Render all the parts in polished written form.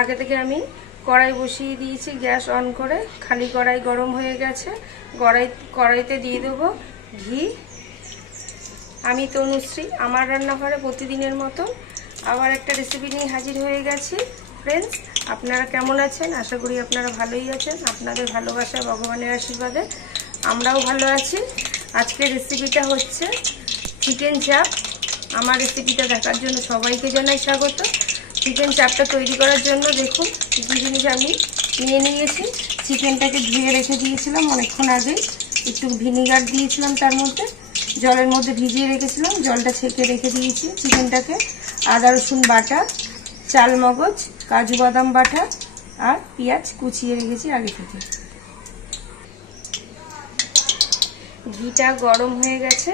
আগে থেকে আমি কড়াই বসিয়ে দিয়েছি, গ্যাস অন করে। খালি কড়াই গরম হয়ে গেছে। কড়াইতে দিয়ে দেবো ঘি। আমি তনুশ্রী, আমার রান্নাঘরে প্রতিদিনের মতো আবার একটা রেসিপি নিয়ে হাজির হয়ে গেছি। ফ্রেন্ডস, আপনারা কেমন আছেন? আশা করি আপনারা ভালোই আছেন। আপনাদের ভালোবাসা, ভগবানের আশীর্বাদে আমরাও ভালো আছি। আজকের রেসিপিটা হচ্ছে চিকেন চাপ। আমার রেসিপিটা দেখার জন্য সবাইকে জানাই স্বাগত। চিকেন চাপটা তৈরি করার জন্য দেখুন কী কী জিনিস আমি নিয়ে নিয়েছি। চিকেনটাকে ধুয়ে রেখে দিয়েছিলাম অনেকক্ষণ আগে, একটু ভিনিগার দিয়েছিলাম, তার মধ্যে জলের মধ্যে ভিজিয়ে রেখেছিলাম, জলটা ছেঁকে রেখে দিয়েছি চিকেনটাকে। আদা রসুন বাটা, চাল মগজ, কাজু বাদাম বাটা আর পেঁয়াজ কুচিয়ে রেখেছি আগে থেকে। ঘিটা গরম হয়ে গেছে,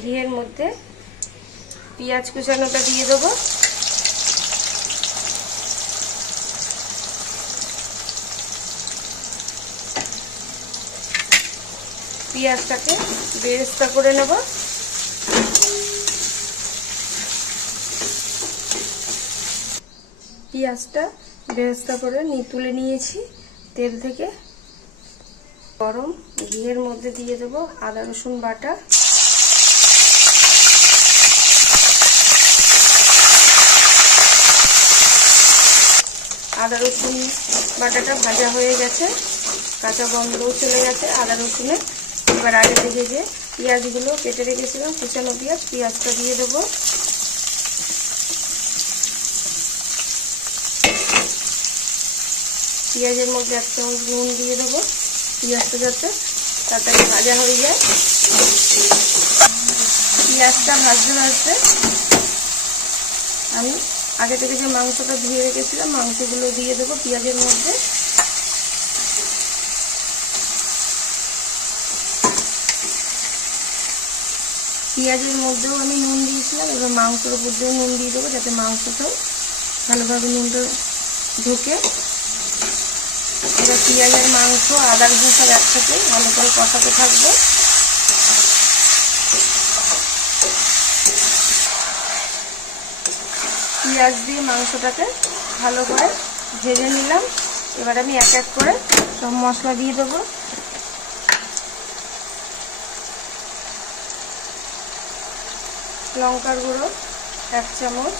ঘিয়ের মধ্যে পেঁয়াজ কুচানোটা দিয়ে দেবো। পেঁয়াজটাকে বেরেস্তা করে নেব। পেঁয়াজটা বেরেস্তা করে তুলে নিয়েছি তেল থেকে। গরম ঘিয়ের মধ্যে দিয়ে দেব আদা রসুন বাটা, আদা রসুন বাটাটা ভাজা হয়ে গেছে, কাঁচা গন্ধও চলে গেছে আদা রসুনে। এবার আগে থেকে যে পেঁয়াজগুলো কেটে রেখেছিলাম, কুচানো পেঁয়াজটা দিয়ে দেবো। পেঁয়াজের মধ্যে 1 চামচ নুন দিয়ে দেবো, পেঁয়াজটা যাতে তাড়াতাড়ি ভাজা হয়ে যায়। পেঁয়াজটা ভাজতে ভাজতে আমি আগে থেকে যে মাংসটা ধুয়ে রেখেছিলাম, মাংসগুলো দিয়ে দেবো পেঁয়াজের মধ্যে। পেঁয়াজের মধ্যেও আমি নুন দিয়েছিলাম, এবার মাংসের উপর দিয়েও নুন দিয়ে দেবো, যাতে মাংসটাও ভালোভাবে নুনটা ঢোকে। এবার পেঁয়াজের মাংস আদা রসুন সব একসাথে ভালো করে কষাতে থাকবো। পেঁয়াজ দিয়ে মাংসটাকে ভালো করে ভেজে নিলাম। এবার আমি এক এক করে সব মশলা দিয়ে দেবো। লঙ্কার গুঁড়ো 1 চামচ,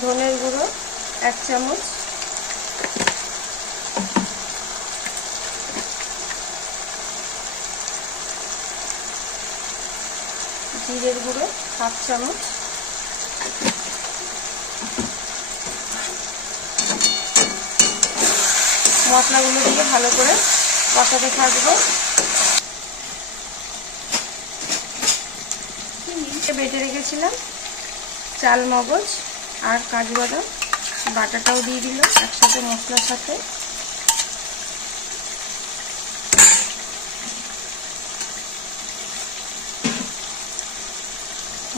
ধনের গুঁড়ো 1 চামচ, জিরের গুঁড়ো 1/2 চামচ, মশলাগুলো দিয়ে ভালো করে কষাতে থাকবো। বেটে রেখেছিলাম চাল মগজ আর কাজু বাদাম বাটাটাও দিয়ে দিল একসাথে মশলার সাথে।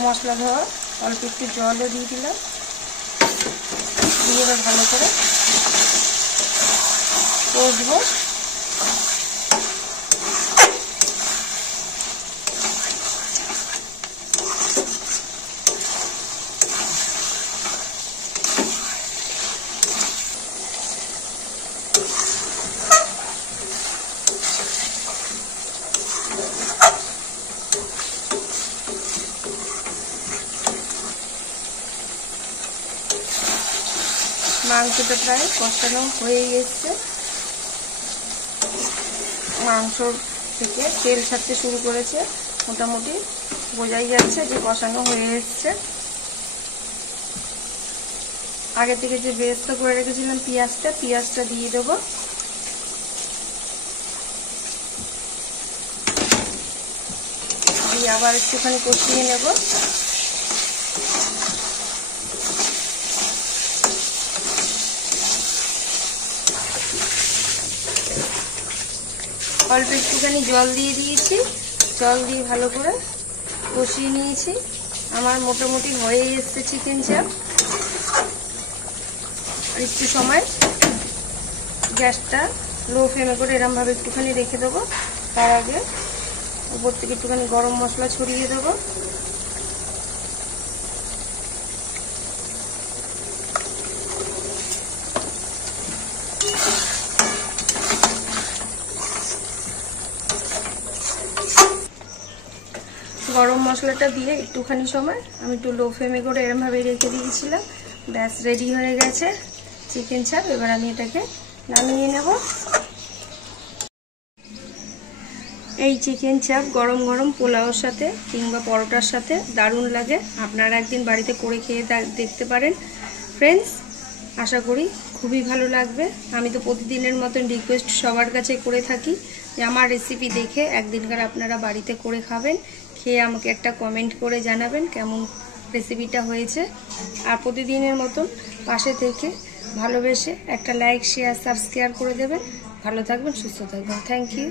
মশলা ধোয়া অল্প একটু জলও দিয়ে দিলাম, দিয়ে এবার ভালো করে কষবো। মাংসটা প্রায় কষানো হয়ে এসছে, মাংস থেকে তেল ছাড়তে শুরু করেছে, মোটামুটি বোঝাই যাচ্ছে যে কষানো হয়ে এসছে। আগে থেকে যে বেরেস্তা করে রেখেছিলাম পেঁয়াজটা দিয়ে দেবো। দিয়ে আবার একটুখানি কষিয়ে নেব। অল্প একটুখানি জল দিয়ে দিয়েছি, জল দিয়ে ভালো করে কষিয়ে নিয়েছি। আমার মোটামুটি হয়ে এসছে চিকেন চাপ। আর একটু সময় গ্যাসটা লো ফ্লেমে করে এরমভাবে একটুখানি রেখে দেবো। তার আগে উপর থেকে একটুখানি গরম মশলা ছড়িয়ে দেবো। গরম মশলাটা দিয়ে একটুখানি সময় আমি একটু লো ফ্লেমে করে এরমভাবে রেখে দিয়েছিলাম। ব্যাস রেডি হয়ে গেছে চিকেন চাপ। এবার আমি এটাকে নামিয়ে নেব। এই চিকেন চাপ গরম গরম পোলাওর সাথে কিংবা পরোটার সাথে দারুণ লাগে। আপনারা একদিন বাড়িতে করে খেয়ে দেখতে পারেন ফ্রেন্ডস, আশা করি খুবই ভালো লাগবে। আমি তো প্রতিদিনের মতন রিকোয়েস্ট সবার কাছে করে থাকি যে আমার রেসিপি দেখে একদিনকার আপনারা বাড়িতে করে খাবেন, খেয়ে আমাকে একটা কমেন্ট করে জানাবেন কেমন রেসিপিটা হয়েছে। আর প্রতিদিনের মতন পাশে থেকে ভালোবেসে একটা লাইক শেয়ার সাবস্ক্রাইব করে দেবেন। ভালো থাকবেন, সুস্থ থাকবেন। Thank you.